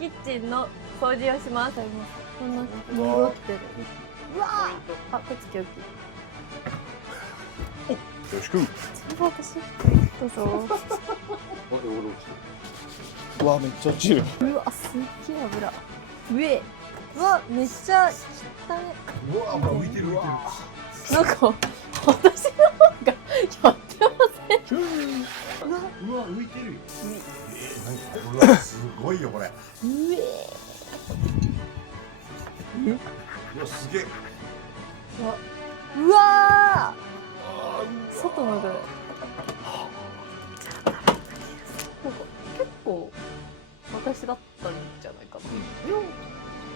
キッチンの掃除をします。こんなうわ濁ってる。うわあ、こっち大きい。よろしく。全部私どうぞ。うわめっちゃ落ちる。うわ、すっげえ油。上。うわ、めっちゃ汚ね。うわ浮いてる浮いてる。なんか私の方がやってません。うわ、うわ浮いてるよ。何これ。うわすごいよこれ。上。うわすげえ。うわー。外のぐらい。